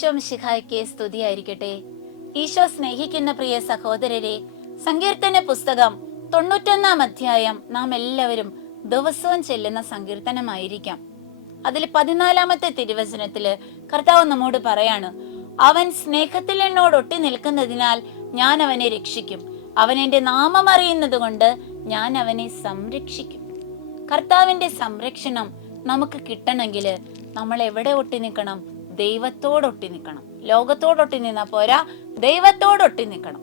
ഈശോ മിശിഹായ്ക്ക് സ്തുതിയായിരിക്കട്ടെ. ഈശോ സ്നേഹിക്കുന്ന പ്രിയ സഹോദരരെ സങ്കീർത്തന പുസ്തകം തൊണ്ണൂറ്റൊന്നാം അധ്യായം നാം എല്ലാവരും ദിവസവും ചെല്ലുന്ന സങ്കീർത്തനമായിരിക്കാം. അതിൽ പതിനാലാമത്തെ തിരുവചനത്തിൽ കർത്താവ് നമ്മോട് പറയാണ് അവൻ സ്നേഹത്തിൽ എന്നോട് ഒട്ടി നിൽക്കുന്നതിനാൽ ഞാൻ അവനെ രക്ഷിക്കും. അവൻ എന്റെ നാമം അറിയുന്നത് കൊണ്ട് ഞാൻ അവനെ സംരക്ഷിക്കും. കർത്താവിന്റെ സംരക്ഷണം നമുക്ക് കിട്ടണമെങ്കിൽ നമ്മൾ എവിടെ ഒട്ടി നിൽക്കണം? ദൈവത്തോടൊട്ടി നിൽക്കണം. ലോകത്തോടൊട്ടി നിന്നാ പോരാ ദൈവത്തോടൊട്ടി നിൽക്കണം.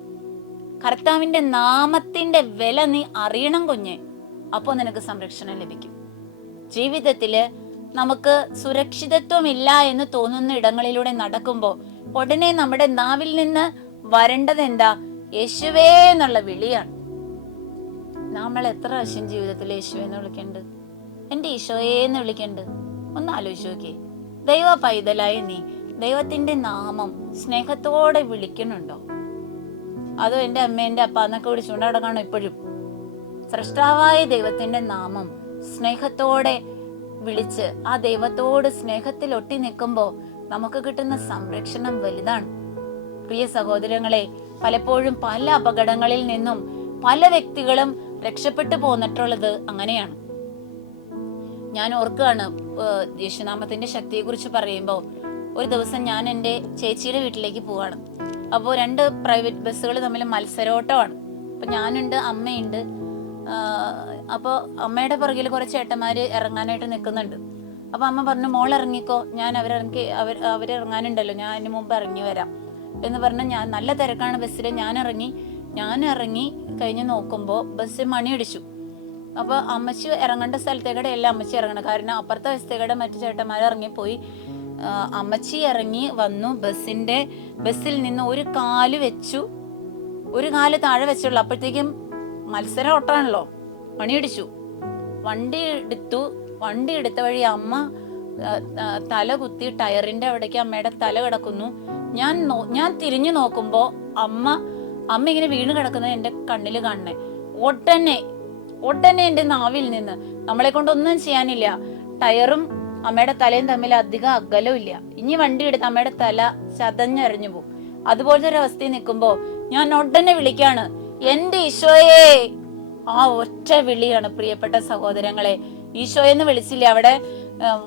കർത്താവിന്റെ നാമത്തിന്റെ വില നീ അറിയണം കുഞ്ഞെ അപ്പോൾ നിനക്ക് സംരക്ഷണം ലഭിക്കും. ജീവിതത്തിൽ നമുക്ക് സുരക്ഷിതത്വമില്ല എന്ന് തോന്നുന്ന ഇടങ്ങളിലൂടെ നടക്കുമ്പോൾ ഉടനെ നമ്മുടെ നാവിൽ നിന്ന് വരേണ്ടത് എന്താ? യേശുവേ എന്നുള്ള വിളിയാണ്. നമ്മൾ എത്ര പ്രാവശ്യം ജീവിതത്തിൽ യേശുവെ എന്ന് വിളിക്കണ്ട്? എന്റെ ഈശോയെ എന്ന് വിളിക്കണ്ട്? ഒന്ന് ആലോചിച്ച് നോക്കിയേ. ദൈവ പൈതലായ നീ ദൈവത്തിന്റെ നാമം സ്നേഹത്തോടെ വിളിക്കുന്നുണ്ടോ? അതോ എന്റെ അമ്മ എന്റെ അപ്പ എന്നൊക്കെ വിളിച്ചുകൊണ്ട് നടക്കാണോ ഇപ്പോഴും. സൃഷ്ടാവായ ദൈവത്തിന്റെ നാമം സ്നേഹത്തോടെ വിളിച്ച് ആ ദൈവത്തോട് സ്നേഹത്തിൽ ഒട്ടി നിൽക്കുമ്പോൾ നമുക്ക് കിട്ടുന്ന സംരക്ഷണം വലുതാണ്. പ്രിയ സഹോദരങ്ങളെ പലപ്പോഴും പല അപകടങ്ങളിൽ നിന്നും പല വ്യക്തികളും രക്ഷപ്പെട്ടു പോന്നിട്ടുള്ളത് അങ്ങനെയാണ്. ഞാൻ ഓർക്കുകയാണ് യേശുനാമത്തിന്റെ ശക്തിയെ കുറിച്ച് പറയുമ്പോൾ ഒരു ദിവസം ഞാൻ എന്റെ ചേച്ചിയുടെ വീട്ടിലേക്ക് പോവാണ്. അപ്പോൾ രണ്ട് പ്രൈവറ്റ് ബസ്സുകൾ തമ്മിൽ മത്സരോട്ടമാണ്. അപ്പൊ ഞാനുണ്ട് അമ്മയുണ്ട്. അപ്പോൾ അമ്മയുടെ പുറകിൽ കുറച്ച് ഏട്ടന്മാർ ഇറങ്ങാനായിട്ട് നിൽക്കുന്നുണ്ട്. അപ്പോൾ അമ്മ പറഞ്ഞു മോൾ ഇറങ്ങിക്കോ ഞാൻ അവരിറങ്ങി അവർ അവരിറങ്ങാനുണ്ടല്ലോ ഞാൻ അതിന് മുമ്പ് ഇറങ്ങി വരാം. എന്ന് പറഞ്ഞ് ഞാൻ നല്ല തിരക്കാണ് ബസ്സിൽ ഞാൻ ഇറങ്ങി ഞാൻ ഇറങ്ങി കഴിഞ്ഞ് നോക്കുമ്പോൾ ബസ് മണിയടിച്ചു. അപ്പൊ അമ്മച്ചി ഇറങ്ങേണ്ട സ്ഥലത്തേക്കടെ എല്ലാം അമ്മച്ചി ഇറങ്ങണം. കാരണം അപ്പുറത്തെ വശത്തേക്കടെ മറ്റു ചേട്ടന്മാർ ഇറങ്ങിപ്പോയി. അമ്മച്ചി ഇറങ്ങി വന്നു ബസ്സിന്റെ ബസ്സിൽ നിന്ന് ഒരു കാൽ വെച്ചു. ഒരു കാൽ താഴെ വെച്ചുള്ളൂ. അപ്പോഴത്തേക്കും മത്സരം ഓട്ടാണല്ലോ പണിയിടിച്ചു വണ്ടി എടുത്തു. വണ്ടി എടുത്ത വഴി അമ്മ തല കുത്തി ടയറിന്റെ അവിടേക്ക് അമ്മയുടെ തല കിടക്കുന്നു. ഞാൻ ഞാൻ തിരിഞ്ഞു നോക്കുമ്പോ അമ്മ അമ്മ ഇങ്ങനെ വീണ് കിടക്കുന്നത് എന്റെ കണ്ണിൽ കാണണേ ഉടനെ ഉടനെ എന്റെ നാവിൽ നിന്ന്. നമ്മളെ കൊണ്ടൊന്നും ചെയ്യാനില്ല. ടയറും അമ്മയുടെ തലയും തമ്മിൽ അധികം അകലവും ഇല്ല. ഇനി വണ്ടി എടുത്ത് അമ്മയുടെ തല ചതഞ്ഞറിഞ്ഞു പോകും അതുപോലത്തെ ഒരു അവസ്ഥയിൽ നിൽക്കുമ്പോൾ ഞാൻ ഉടനെ വിളിക്കാണ്. എന്റെ ഈശോയെ! ആ ഒറ്റ വിളിയാണ് പ്രിയപ്പെട്ട സഹോദരങ്ങളെ. ഈശോയെന്ന് വിളിച്ചില്ല അവിടെ?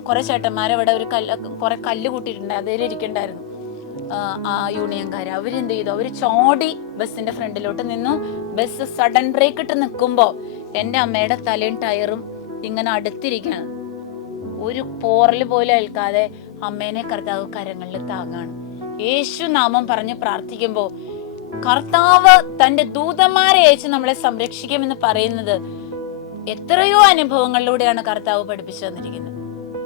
കുറെ ചേട്ടന്മാർ അവിടെ ഒരു കല്ല് കുറെ കല്ല് കൂട്ടിയിട്ടുണ്ട്. അതിൽ ഇരിക്കണ്ടായിരുന്നു ആ, യൂണിയൻകാർ അവരെന്ത് ചെയ്തു? അവർ ചോടി ബസ്സിന്റെ ഫ്രണ്ടിലോട്ട് നിന്നു. ബസ് സഡൻ ബ്രേക്ക് ഇട്ട് നിൽക്കുമ്പോ എന്റെ അമ്മയുടെ തലയും ടയറും ഇങ്ങനെ അടുത്തിരിക്കുകയാണ് ഒരു പോറൽ പോലും ഏൽക്കാതെ അമ്മേനെ കർത്താവ് കരങ്ങളിൽ താങ്ങാണ്. യേശു നാമം പറഞ്ഞ് പ്രാർത്ഥിക്കുമ്പോ കർത്താവ് തന്റെ ദൂതന്മാരെ അയച്ച് നമ്മളെ സംരക്ഷിക്കുമെന്ന് പറയുന്നത് എത്രയോ അനുഭവങ്ങളിലൂടെയാണ് കർത്താവ് പഠിപ്പിച്ചു തന്നിരിക്കുന്നത്.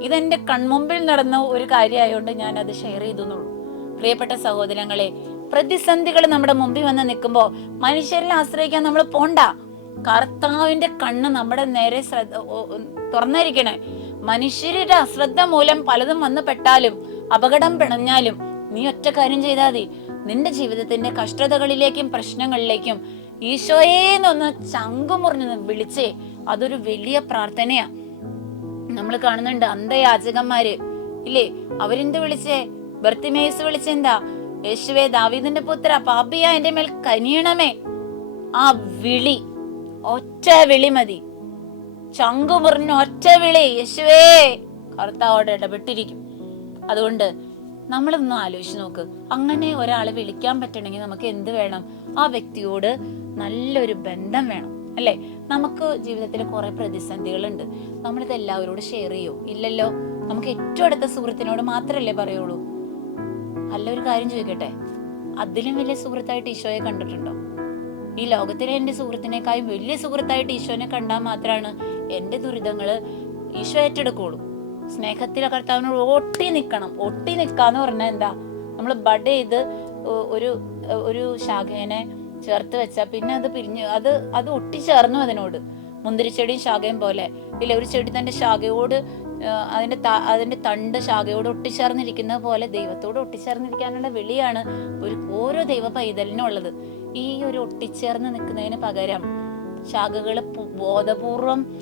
ഇതെന്റെ കൺമുമ്പിൽ നടന്ന ഒരു കാര്യമായതുകൊണ്ട് ഞാൻ അത് ഷെയർ ചെയ്തെന്നുള്ളൂ പ്രിയപ്പെട്ട സഹോദരങ്ങളെ പ്രതിസന്ധികൾ നമ്മുടെ മുമ്പിൽ വന്ന് നിൽക്കുമ്പോൾ മനുഷ്യരിൽ ആശ്രയിക്കാൻ നമ്മൾ പോണ്ട. കർത്താവിന്റെ കണ്ണ് നമ്മുടെ നേരെ ശ്രദ്ധ തുറന്നിരിക്കണേ. മനുഷ്യരുടെ അശ്രദ്ധ മൂലം പലതും വന്നു പെട്ടാലും അപകടം പിണഞ്ഞാലും നീ ഒറ്റ കാര്യം ചെയ്താൽ മതി. നിന്റെ ജീവിതത്തിന്റെ കഷ്ടതകളിലേക്കും പ്രശ്നങ്ങളിലേക്കും ഈശോയേന്നൊന്ന് ചങ്കുമുറിഞ്ഞ് വിളിച്ചേ അതൊരു വലിയ പ്രാർത്ഥനയാ. നമ്മൾ കാണുന്നുണ്ട് അന്ധയാചകന്മാര്. ഇല്ലേ? അവരെന്ത് വിളിച്ചേ? ബർത്തിമേസ് വിളിച്ചെന്താ? യേശുവേ ദാവീദിന്റെ പുത്ര പാപിയ എന്റെ മേൽ കനിയണമേ. ആ വിളി ഒറ്റ വിളി മതി. ചങ്കു മുറിഞ്ഞ ഒറ്റ വിളി യേശുവേ കർത്താവോട് ഇടപെട്ടിരിക്കും. അതുകൊണ്ട് നമ്മളൊന്ന് ആലോചിച്ച് നോക്ക്. അങ്ങനെ ഒരാളെ വിളിക്കാൻ പറ്റണമെങ്കിൽ നമുക്ക് എന്ത് വേണം? ആ വ്യക്തിയോട് നല്ലൊരു ബന്ധം വേണം അല്ലേ? നമുക്ക് ജീവിതത്തിൽ കുറെ പ്രതിസന്ധികളുണ്ട്. നമ്മളിത് എല്ലാവരോടും ഷെയർ ചെയ്യൂ. ഇല്ലല്ലോ നമുക്ക് ഏറ്റവും അടുത്ത സുഹൃത്തിനോട് മാത്രമല്ലേ പറയുള്ളൂ. അല്ല ഒരു കാര്യം ചോദിക്കട്ടെ? അതിലും വലിയ സുഹൃത്തായിട്ട് ഈശോയെ കണ്ടിട്ടുണ്ടോ? ഈ ലോകത്തിലെ എന്റെ സുഹൃത്തിനേക്കാളും വലിയ സുഹൃത്തായിട്ട് ഈശോനെ കണ്ടാൽ മാത്രമാണ് എന്റെ ദുരിതങ്ങൾ ഈശോ ഏറ്റെടുക്കുള്ളൂ സ്നേഹത്തിലെ കർത്താവിനോട് ഒട്ടി നിൽക്കണം. ഒട്ടി നിൽക്കാന്ന് പറഞ്ഞാൽ എന്താ? നമ്മൾ ബഡ് ചെയ്ത് ഒരു ഒരു ശാഖേനെ ചേർത്ത് വെച്ചാൽ പിന്നെ അത് പിരിഞ്ഞ് അത് അത് ഒട്ടിച്ചേർന്നു അതിനോട്. മുന്തിരിച്ചെടിയും ശാഖയും പോലെ. ഇല്ല ഒരു ചെടി തന്റെ ശാഖയോട് ത- അതിന്റെ തണ്ട് ശാഖയോട് ഒട്ടിച്ചേർന്നിരിക്കുന്നത് പോലെ ദൈവത്തോട് ഒട്ടിച്ചേർന്നിരിക്കാനുള്ള വിളിയാണ് ഒരു ഓരോ ദൈവ പൈതലിനുള്ളത്. ഈ ഒരു ഒട്ടിച്ചേർന്ന് നിൽക്കുന്നതിന് പകരം ശാഖകൾ ബോധപൂർവം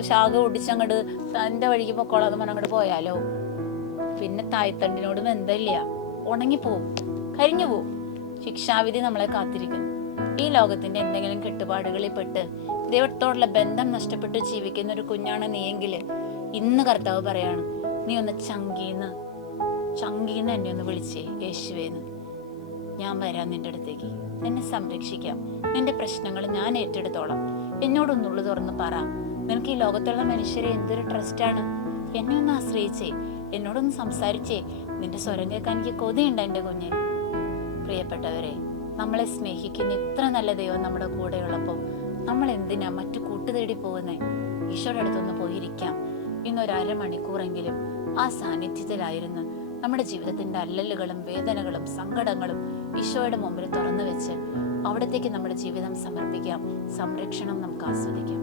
ശാഖ ഒടിച്ചങ്ങോട്ട് തന്റെ വഴിക്ക് പൊക്കോളാന്ന് പറഞ്ഞങ്ങോട്ട് പോയാലോ? പിന്നെ തായ്തണ്ടിനോട് ബന്ധമില്ല. ഉണങ്ങിപ്പോവും. കരിഞ്ഞു പോവും ശിക്ഷാവിധി നമ്മളെ കാത്തിരിക്കുന്നു. ഈ ലോകത്തിന്റെ എന്തെങ്കിലും കെട്ടുപാടുകളിൽ പെട്ട് ദൈവത്തോടുള്ള ബന്ധം നഷ്ടപ്പെട്ട് ജീവിക്കുന്ന ഒരു കുഞ്ഞാണ് നീയെങ്കിൽ ഇന്ന് കർത്താവ് പറയാണ് നീ ഒന്ന് ചങ്കീന്ന് ചങ്കീന്ന് എന്നെ ഒന്ന് വിളിച്ചേ യേശുവേന്ന്. ഞാൻ വരാം നിന്റെ അടുത്തേക്ക്. നിന്നെ സംരക്ഷിക്കാം. നിന്റെ പ്രശ്നങ്ങൾ ഞാൻ ഏറ്റെടുത്തോളാം. എന്നോടൊന്നുള്ളു തുറന്ന് പറ. നിനക്ക് ഈ ലോകത്തുള്ള മനുഷ്യരെ എന്തൊരു ട്രസ്റ്റാണ്? എന്നെ ഒന്ന് ആശ്രയിച്ചേ. എന്നോടൊന്ന് സംസാരിച്ചേ. നിന്റെ സ്വരം കേൾക്കാൻ എനിക്ക് കൊതിയുണ്ട് എന്റെ കുഞ്ഞെ. പ്രിയപ്പെട്ടവരെ നമ്മളെ സ്നേഹിക്കുന്ന ഇത്ര നല്ല ദൈവം നമ്മുടെ കൂടെയുള്ളപ്പോൾ നമ്മൾ എന്തിനാ മറ്റു കൂട്ടു തേടി പോകുന്നേ? ഈശോയുടെ അടുത്തൊന്ന് പോയിരിക്കാം. ഇന്നൊരു അരമണിക്കൂറെങ്കിലും ആ സാന്നിധ്യത്തിലായിരുന്നു നമ്മുടെ ജീവിതത്തിന്റെ അല്ലലുകളും വേദനകളും സങ്കടങ്ങളും ഈശോയുടെ മുമ്പിൽ തുറന്നു വെച്ച് അവിടത്തേക്ക് നമ്മുടെ ജീവിതം സമർപ്പിക്കാം. സംരക്ഷണം നമുക്ക് ആസ്വദിക്കാം.